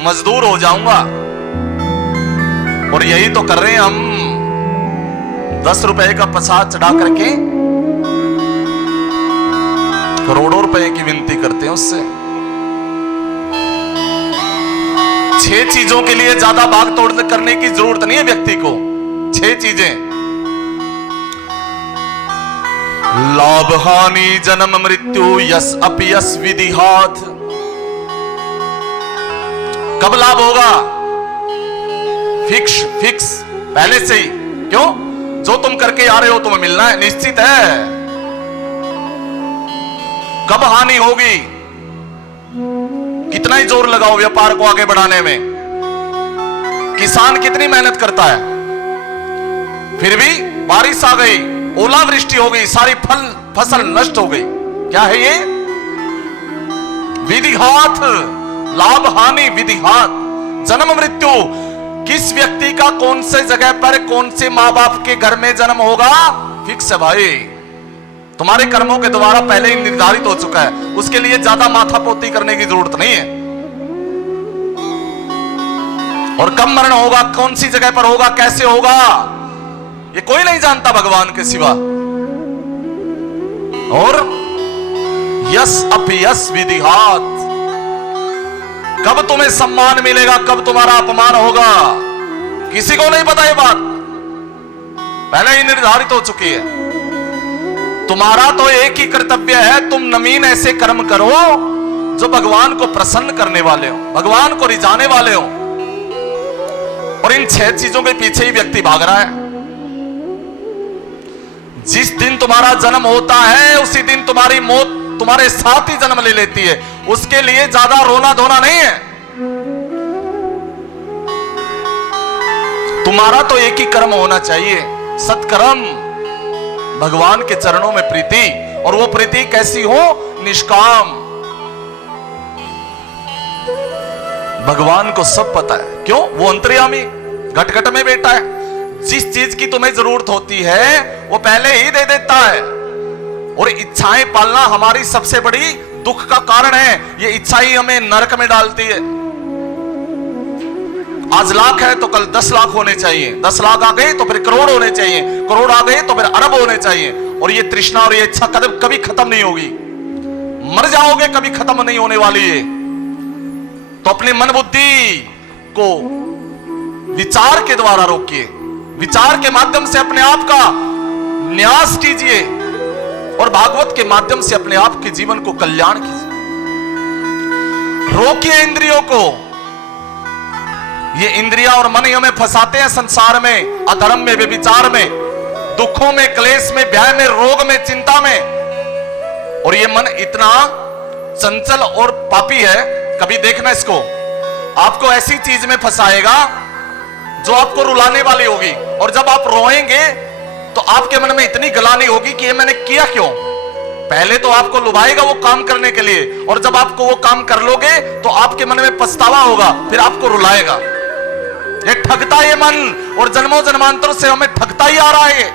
मजदूर हो जाऊंगा। और यही तो कर रहे हैं हम, 10 रुपए का प्रसाद चढ़ा करके करोड़ों रुपए की विनती करते हैं उससे। 6 चीजों के लिए ज्यादा भाग तोड़ करने की जरूरत नहीं है व्यक्ति को। 6 चीजें, लाभ हानि जन्म मृत्यु यस अपयस विधिहात। कब लाभ होगा? फिक्स पहले से ही। क्यों? जो तुम करके आ रहे हो तुम्हें मिलना है, निश्चित है। कब हानि होगी? कितना ही जोर लगाओ व्यापार को आगे बढ़ाने में, किसान कितनी मेहनत करता है, फिर भी बारिश आ गई, ओलावृष्टि हो गई, सारी फसल नष्ट हो गई। क्या है ये? विधिहात, लाभ हानि विधिहात। जन्म मृत्यु, किस व्यक्ति का कौन से जगह पर कौन से मां बाप के घर में जन्म होगा, फिक्स है भाई। तुम्हारे कर्मों के द्वारा पहले ही निर्धारित हो चुका है, उसके लिए ज्यादा माथापोती करने की जरूरत नहीं है। और कब मरण होगा, कौन सी जगह पर होगा, कैसे होगा, ये कोई नहीं जानता भगवान के सिवा। और यस अपयस विधिहात, कब तुम्हें सम्मान मिलेगा, कब तुम्हारा अपमान होगा, किसी को नहीं पता ये बात, पहले ही निर्धारित हो चुकी है। तुम्हारा तो एक ही कर्तव्य है, तुम नवीन ऐसे कर्म करो जो भगवान को प्रसन्न करने वाले हो, भगवान को रिझाने वाले हो। और इन 6 चीजों के पीछे ही व्यक्ति भाग रहा है। जिस दिन तुम्हारा जन्म होता है उसी दिन तुम्हारी मौत तुम्हारे साथ ही जन्म ले लेती है। उसके लिए ज्यादा रोना धोना नहीं है। तुम्हारा तो एक ही कर्म होना चाहिए, सत्कर्म, भगवान के चरणों में प्रीति। और वो प्रीति कैसी हो? निष्काम। भगवान को सब पता है। क्यों? वो अंतर्यामी, घट घट में बैठा है। जिस चीज की तुम्हें जरूरत होती है वो पहले ही दे देता है। और इच्छाएं पालना हमारी सबसे बड़ी दुख का कारण है। ये इच्छा ही हमें नरक में डालती है। आज लाख है तो कल 10 लाख होने चाहिए, 10 लाख आ गए तो फिर करोड़ होने चाहिए, करोड़ आ गए तो फिर अरब होने चाहिए। और ये तृष्णा और ये इच्छा कभी खत्म नहीं होगी। मर जाओगे, कभी खत्म नहीं होने वाली है। तो अपनी मन बुद्धि को विचार के द्वारा रोकिए, विचार के माध्यम से अपने आप का न्यास कीजिए और भागवत के माध्यम से अपने आप के जीवन को कल्याण कीजिए। रोकिए इंद्रियों को। ये इंद्रियां और मन हमें फंसाते हैं संसार में, अधर्म में, व्यभिचार में, दुखों में, क्लेश में, भय में, रोग में, चिंता में। और ये मन इतना चंचल और पापी है, कभी देखना इसको, आपको ऐसी चीज में फंसाएगा जो आपको रुलाने वाली होगी। और जब आप रोएंगे तो आपके मन में इतनी गलानी होगी कि ये मैंने किया क्यों। पहले तो आपको लुभाएगा वो काम करने के लिए, और जब आपको वो काम कर लोगे तो आपके मन में पछतावा होगा, फिर आपको रुलाएगा। ये ठगता है ये मन, और जन्मों जन्मांतरों से हमें ठगता ही आ रहा है।